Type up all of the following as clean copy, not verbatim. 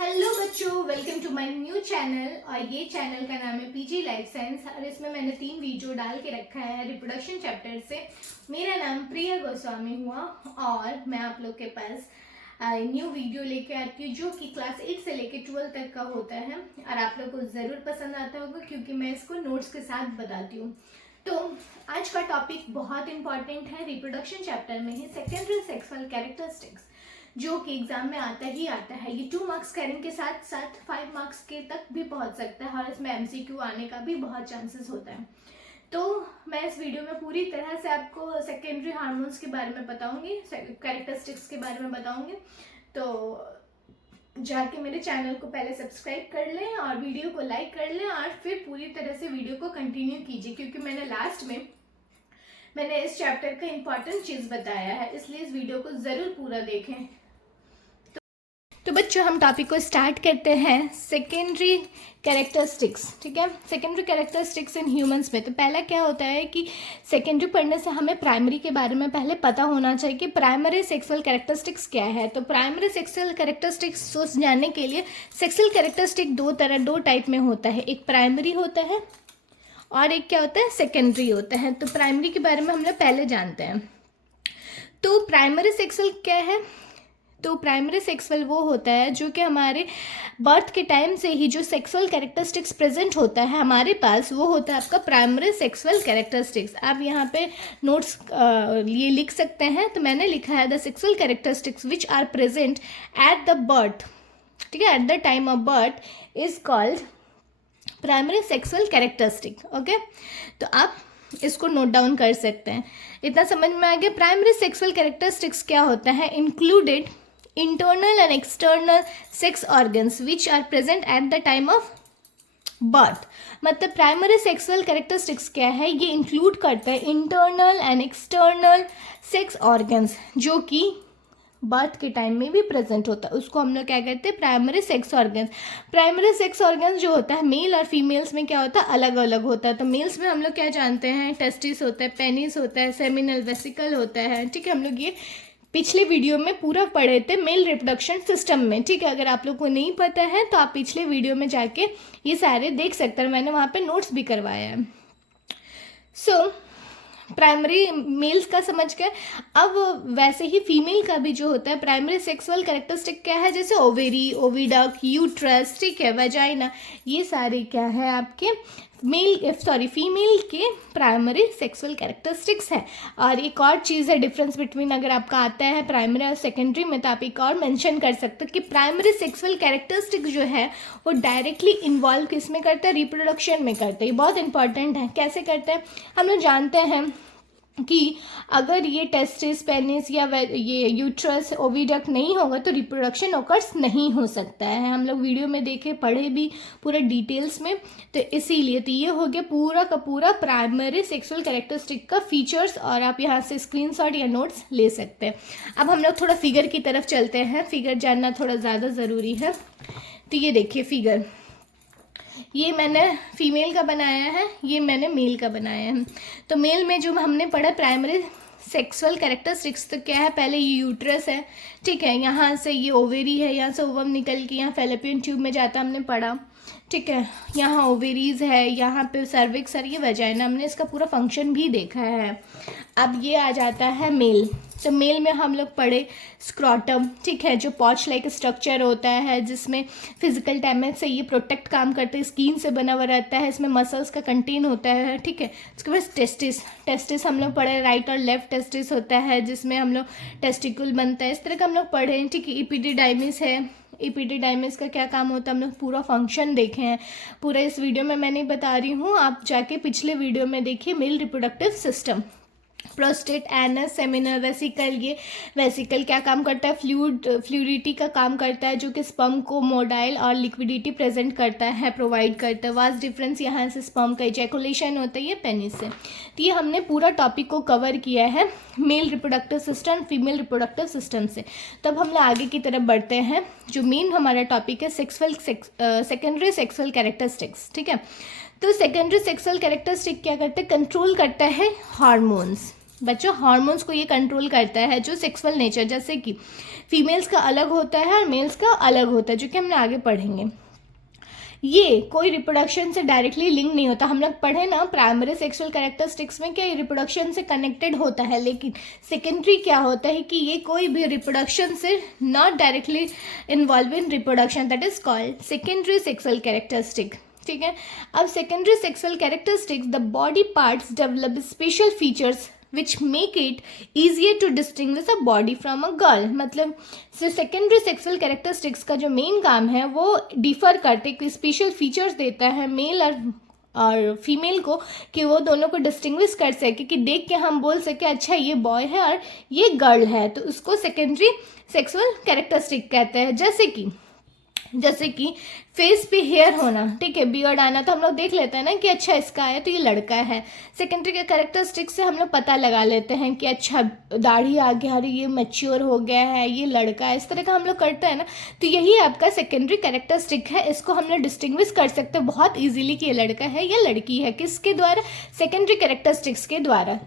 Hello बच्चों, welcome to my new channel. और ये चैनल का नाम है पीजी लाइफ साइंस और इसमें मैंने 3 वीडियो डाल के रखा है रिप्रोडक्शन चैप्टर से। मेरा नाम प्रिया गोस्वामी हुआ और मैं आप लोग के पास न्यू वीडियो लेके आती हूँ जो कि क्लास 8 से लेके 12 तक का होता है और आप लोग को ज़रूर पसंद आता होगा क्योंकि मैं इसको नोट्स के साथ बताती हूँ। तो आज का टॉपिक बहुत इंपॉर्टेंट है, रिप्रोडक्शन चैप्टर में ही सेकेंडरी सेक्सुअल कैरेक्टरिस्टिक्स, जो कि एग्जाम में आता ही आता है। ये 2 मार्क्स कैरिंग के साथ साथ 5 मार्क्स के तक भी पहुंच सकता है और इसमें एमसीक्यू आने का भी बहुत चांसेस होता है। तो मैं इस वीडियो में पूरी तरह से आपको सेकेंडरी हार्मोन्स के बारे में बताऊंगी, कैरेक्टरिस्टिक्स के बारे में बताऊंगी। तो जाके मेरे चैनल को पहले सब्सक्राइब कर लें और वीडियो को लाइक कर लें और फिर पूरी तरह से वीडियो को कंटिन्यू कीजिए, क्योंकि मैंने लास्ट में इस चैप्टर का इंपॉर्टेंट चीज़ बताया है, इसलिए इस वीडियो को ज़रूर पूरा देखें। तो बच्चों, हम टॉपिक को स्टार्ट करते हैं। सेकेंडरी कैरेक्टरिस्टिक्स, ठीक है। सेकेंडरी कैरेक्टरिस्टिक्स इन ह्यूमंस में तो पहला क्या होता है कि सेकेंडरी पढ़ने से हमें प्राइमरी के बारे में पहले पता होना चाहिए कि प्राइमरी सेक्सुअल कैरेक्टरिस्टिक्स क्या है। तो प्राइमरी सेक्सुअल कैरेक्टरिस्टिक्स सोच जानने के लिए सेक्सुअल कैरेक्टरिस्टिक दो टाइप में होता है, एक प्राइमरी होता है और एक क्या होता है, सेकेंडरी होता है। तो प्राइमरी के बारे में हम लोग पहले जानते हैं। तो प्राइमरी सेक्सुअल क्या है? तो प्राइमरी सेक्सुअल वो होता है जो कि हमारे बर्थ के टाइम से ही जो सेक्सुअल कैरेक्टरिस्टिक्स प्रेजेंट होता है हमारे पास, वो होता है आपका प्राइमरी सेक्सुअल कैरेक्टरिस्टिक्स। आप यहाँ पे नोट्स ये लिख सकते हैं। तो मैंने लिखा है the sexual characteristics which are present at the birth, ठीक है, at the time of birth is called primary sexual characteristic. Okay, तो आप इसको नोट डाउन कर सकते हैं। इतना समझ में आ गया। प्राइमरी सेक्सुअल कैरेक्टरिस्टिक्स क्या होता है? Included internal and external sex organs which are present at the time of birth। मतलब प्राइमरी सेक्सुअल कैरेक्टरिस्टिक्स क्या है? ये इंक्लूड करता है internal and external sex organs जो कि बर्थ के टाइम में भी प्रेजेंट होता है। उसको हम लोग क्या कहते हैं? Primary sex organs. Primary sex organs जो होता है मेल और फीमेल्स में क्या होता है? अलग अलग होता है। तो मेल्स में हम लोग क्या जानते हैं? टेस्टिस होता है, पेनिस होता है, सेमिनल वेसिकल होता है, ठीक है। हम लोग ये पिछले वीडियो में पूरा पढ़े थे मेल रिप्रोडक्शन सिस्टम में, ठीक है। अगर आप लोग को नहीं पता है तो आप पिछले वीडियो में जाके ये सारे देख सकते हैं, मैंने वहाँ पे नोट्स भी करवाया है। सो प्राइमरी मेल्स का समझ गए। अब वैसे ही फीमेल का भी जो होता है प्राइमरी सेक्सुअल कैरेक्टरिस्टिक क्या है? जैसे ओवेरी, ओविडक्ट, यूट्रस, ठीक है, वेजाइना, ये सारे क्या है आपके फीमेल के प्राइमरी सेक्सुअल कैरेक्टरिस्टिक्स है। और एक और चीज़ है डिफरेंस बिटवीन, अगर आपका आता है प्राइमरी और सेकेंडरी में, तो आप एक और मेंशन कर सकते हो कि प्राइमरी सेक्सुअल कैरेक्टरिस्टिक जो है वो डायरेक्टली इन्वॉल्व किस में करता है? रिप्रोडक्शन में करता है। ये बहुत इंपॉर्टेंट है। कैसे करते हैं? हम लोग जानते हैं कि अगर ये टेस्टिस, पेनिस या ये यूट्रस, ओविडक्ट नहीं होगा तो रिप्रोडक्शन ओकर्स नहीं हो सकता है। हम लोग वीडियो में देखे, पढ़े भी पूरे डिटेल्स में। तो इसीलिए तो ये हो गया पूरा का पूरा प्राइमरी सेक्सुअल कैरेक्टरिस्टिक का फीचर्स, और आप यहाँ से स्क्रीनशॉट या नोट्स ले सकते हैं। अब हम लोग थोड़ा फिगर की तरफ चलते हैं। फिगर जानना थोड़ा ज़्यादा ज़रूरी है। तो ये देखिए फिगर, ये मैंने फीमेल का बनाया है, ये मैंने मेल का बनाया है। तो मेल में जो हमने पढ़ा प्राइमरी सेक्सुअल कैरेक्टरिस्टिक्स, तो क्या है? पहले ये यूट्रस है, ठीक है, यहाँ से ये ओवेरी है, यहाँ से ओवम निकल के यहाँ फैलोपियन ट्यूब में जाता हमने पढ़ा, ठीक है। यहाँ ओवेरीज है, यहाँ पे सर्विक्स और ये वेजाइना, हमने इसका पूरा फंक्शन भी देखा है। अब ये आ जाता है मेल। तो मेल में हम लोग पढ़े स्क्रॉटम, ठीक है, जो पॉच लाइक स्ट्रक्चर होता है जिसमें फिजिकल डैमेज से ये प्रोटेक्ट काम करते हैं, स्किन से बना हुआ रहता है, इसमें मसल्स का कंटेन होता है, ठीक है। उसके बाद टेस्टिस हम लोग पढ़े, राइट और लेफ्ट टेस्टिस होता है जिसमें हम लोग टेस्टिकुल बनता है, इस तरह का हम लोग पढ़े, ठीक है। इपिडिडाइमिस है, इपिडिडाइमिस का क्या काम होता है हम लोग पूरा फंक्शन देखे हैं। पूरा इस वीडियो में मैं नहीं बता रही हूँ, आप जाके पिछले वीडियो में देखिए male reproductive system. Prostate, anus, seminal vesicle, ये वेसिकल क्या काम करता है? फ्लूइडिटी का काम करता है जो कि स्पर्म को मोडाइल और लिक्विडिटी प्रेजेंट करता है, प्रोवाइड करता है। वास्ट डिफरेंस यहाँ से स्पर्म का इजैकुलेशन होता है, ये पेनिस से। तो ये हमने पूरा टॉपिक को कवर किया है male reproductive system, female reproductive system से। तब हम लोग आगे की तरफ बढ़ते हैं। जो मेन हमारा टॉपिक है सेकेंडरी सेक्सुअल कैरेक्टरिस्टिक्स, ठीक है। तो सेकेंडरी सेक्सुअल कैरेक्टरिस्टिक क्या करते हैं? कंट्रोल करता है हार्मोन्स, बच्चों हार्मोन्स को ये कंट्रोल करता है जो सेक्सुअल नेचर, जैसे कि फीमेल्स का अलग होता है और मेल्स का अलग होता है, जो कि हमने आगे पढ़ेंगे। ये कोई रिप्रोडक्शन से डायरेक्टली लिंक नहीं होता। हम लोग पढ़े ना प्राइमरी सेक्सुअल कैरेक्टरिस्टिक्स में क्या ये रिप्रोडक्शन से कनेक्टेड होता है, लेकिन सेकेंडरी क्या होता है कि ये कोई भी रिप्रोडक्शन से not directly involve in reproduction, that is called secondary sexual characteristic. ठीक है, अब secondary sexual characteristics, the body parts develop special features which make it easier to distinguish a body from a girl। मतलब secondary sexual characteristics का जो main काम है वो differ करते, कि स्पेशल फीचर्स देता है मेल और फीमेल को, कि वो दोनों को डिस्टिंग्विश कर सके, कि देख के हम बोल सके अच्छा ये बॉय है और ये गर्ल है, तो उसको सेकेंडरी सेक्सुअल कैरेक्टरिस्टिक कहते हैं। जैसे कि फेस पे हेयर होना, ठीक है, बियर्ड आना, तो हम लोग देख लेते हैं ना कि अच्छा इसका है तो ये लड़का है। सेकेंडरी के कैरेक्टरिस्टिक्स से हम लोग पता लगा लेते हैं कि अच्छा दाढ़ी आ गया, अरे ये मैच्योर हो गया है, ये लड़का है, इस तरह का हम लोग करते हैं ना। तो यही आपका सेकेंडरी कैरेक्टरिस्टिक है, इसको हम लोग डिस्टिंग्विश कर सकते हैं बहुत ईजिली कि ये लड़का है या लड़की है, किसके द्वारा, सेकेंडरी कैरेक्टरिस्टिक्स के द्वारा।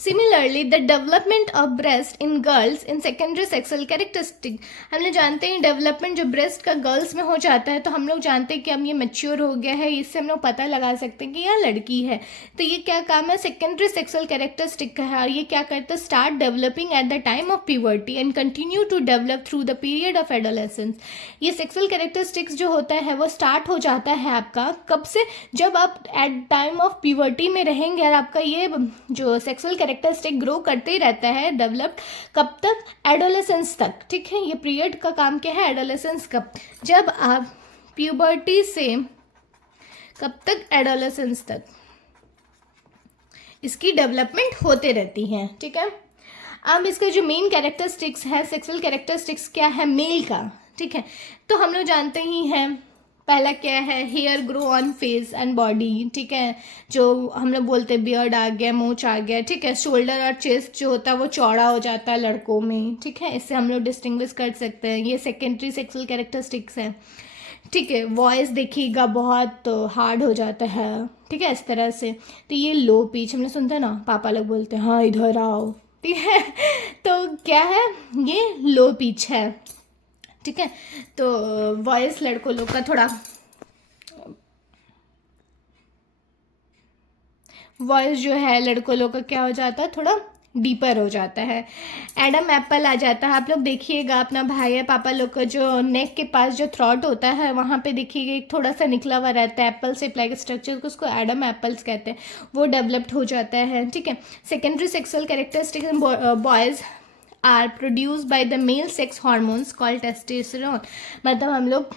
Similarly, the development of breast in girls in secondary sexual characteristic, हम लोग जानते हैं डेवलपमेंट जो ब्रेस्ट का गर्ल्स में हो जाता है, तो हम लोग जानते हैं कि अब ये मैच्योर हो गया है, इससे हम लोग पता लगा सकते हैं कि यह लड़की है। तो ये क्या काम है, सेकेंडरी सेक्सुअल कैरेक्टरिस्टिक का है, और ये क्या करता है, start developing at the time of puberty and continue to develop through the period of adolescence. ये सेक्सुअल कैरेक्टरिस्टिक्स जो होता है वो स्टार्ट हो जाता है आपका कब से, जब आप एट टाइम ऑफ प्यूबर्टी में रहेंगे, और आपका ये जो सेक्सुअल कैरेक्टरिस्टिक ग्रो करते ही रहता है, डेवलप कब तक, एडोलेसेंस तक। ठीक है, ये पीरियड का काम क्या है, एडोलेसेंस कब, जब आप प्यूबर्टी से कब तक, एडोलेसेंस तक इसकी डेवलपमेंट होते रहती है। ठीक है, अब इसका जो मेन कैरेक्टरिस्टिक्स है, सेक्सुअल कैरेक्टरिस्टिक्स क्या है मेल का। ठीक है, तो हम लोग जानते ही हैं, पहला क्या है, hair grow on face and body. ठीक है, जो हम लोग बोलते हैं बियर्ड आ गया, मूंछ आ गया। ठीक है, शोल्डर और चेस्ट जो होता है वो चौड़ा हो जाता है लड़कों में। ठीक है, इससे हम लोग डिस्टिंग्विश कर सकते हैं, ये सेकेंडरी सेक्सुअल कैरेक्टरिस्टिक्स है। ठीक है, वॉइस देखिएगा बहुत हार्ड हो जाता है। ठीक है, इस तरह से। तो ये लो पिच हमने सुनते हैं ना, पापा लोग बोलते हैं हाँ इधर आओ। ठीक है, तो क्या है, ये लो पिच है। ठीक है, तो वॉइस लड़कों लोग का थोड़ा, वॉइस जो है लड़कों लोग का क्या हो जाता है, थोड़ा डीपर हो जाता है। एडम एप्पल आ जाता है, आप लोग देखिएगा अपना भाई है पापा लोग का जो नेक के पास जो थ्रॉट होता है वहाँ पे देखिएगा एक थोड़ा सा निकला हुआ रहता है एप्पल से लाइक स्ट्रक्चर को, उसको एडम एप्पल्स कहते हैं, वो डेवलप्ड हो जाता है। ठीक है, secondary sexual characteristics in boys are produce by the male sex hormones called testosterone. मतलब हम लोग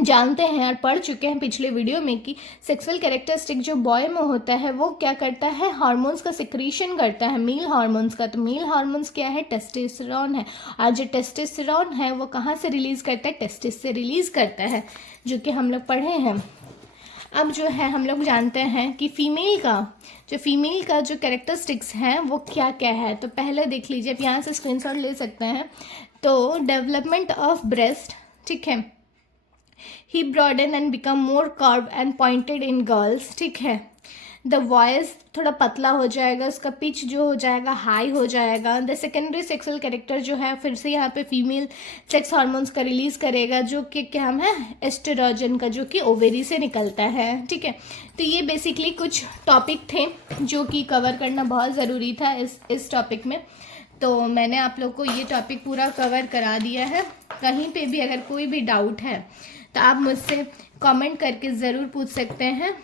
जानते हैं और पढ़ चुके हैं पिछले वीडियो में कि सेक्सुअल कैरेक्टरिस्टिक जो बॉय में होता है वो क्या करता है, हार्मोन्स का सिक्रीशन करता है, मेल हार्मोन्स का। तो मेल हार्मोन्स क्या है, टेस्टोस्टेरोन है, और जो टेस्टोस्टेरोन है वो कहाँ से रिलीज करता है, टेस्टिस से रिलीज करता है, जो कि हम लोग पढ़े हैं। अब जो है हम लोग जानते हैं कि फीमेल का जो कैरेक्टरिस्टिक्स हैं वो क्या क्या है। तो पहले देख लीजिए, आप यहाँ से स्क्रीनशॉट ले सकते हैं। तो डेवलपमेंट ऑफ ब्रेस्ट, ठीक है, ही broaden and become more curve and pointed in girls. ठीक है, द वॉइस थोड़ा पतला हो जाएगा, उसका पिच जो हो जाएगा हाई हो जाएगा। द सेकेंडरी सेक्सुअल कैरेक्टर जो है फिर से यहाँ पे फीमेल सेक्स हार्मोन्स का रिलीज करेगा, जो कि क्या है, एस्ट्रोजन का, जो कि ओवेरी से निकलता है। ठीक है, तो ये बेसिकली कुछ टॉपिक थे जो कि कवर करना बहुत ज़रूरी था इस टॉपिक में। तो मैंने आप लोग को ये टॉपिक पूरा कवर करा दिया है। कहीं पे भी अगर कोई भी डाउट है तो आप मुझसे कमेंट करके ज़रूर पूछ सकते हैं।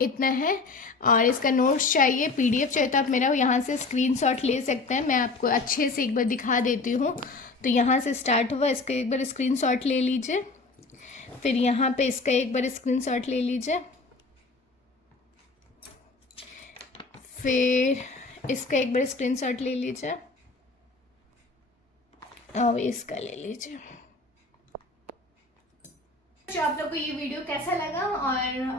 इतना है, और इसका नोट्स चाहिए, पीडीएफ चाहिए तो आप मेरा यहाँ से स्क्रीनशॉट ले सकते हैं। मैं आपको अच्छे से एक बार दिखा देती हूँ। तो यहाँ से स्टार्ट हुआ, इसका एक बार स्क्रीनशॉट ले लीजिए, फिर यहाँ पे इसका एक बार स्क्रीनशॉट ले लीजिए, फिर इसका एक बार स्क्रीनशॉट ले लीजिए और इसका ले लीजिए। तो आप लोग को ये वीडियो कैसा लगा, और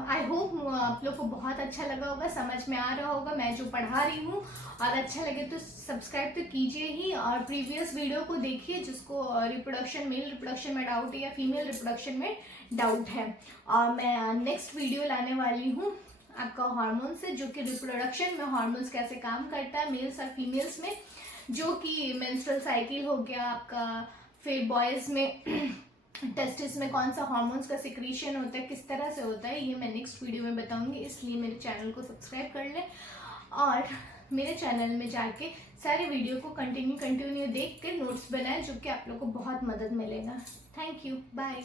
आई होप आप लोग को बहुत अच्छा लगा होगा, समझ में आ रहा होगा मैं जो पढ़ा रही हूँ। और अच्छा लगे तो सब्सक्राइब तो कीजिए ही, और प्रीवियस वीडियो को देखिए जिसको रिप्रोडक्शन, मेल रिप्रोडक्शन में डाउट है या फीमेल रिप्रोडक्शन में डाउट है। और मैं नेक्स्ट वीडियो लाने वाली हूँ आपका हार्मोन से, जो कि रिप्रोडक्शन में हार्मोन्स कैसे काम करता है मेल्स और फीमेल्स में, जो कि मेंस्ट्रुअल साइकिल हो गया आपका, फिर बॉयज़ में टेस्टिस में कौन सा हार्मोन्स का सिक्रीशन होता है, किस तरह से होता है, ये मैं नेक्स्ट वीडियो में बताऊंगी। इसलिए मेरे चैनल को सब्सक्राइब कर लें और मेरे चैनल में जाके सारे वीडियो को कंटिन्यू देख के नोट्स बनाएं, जो कि आप लोग को बहुत मदद मिलेगा। Thank you, bye.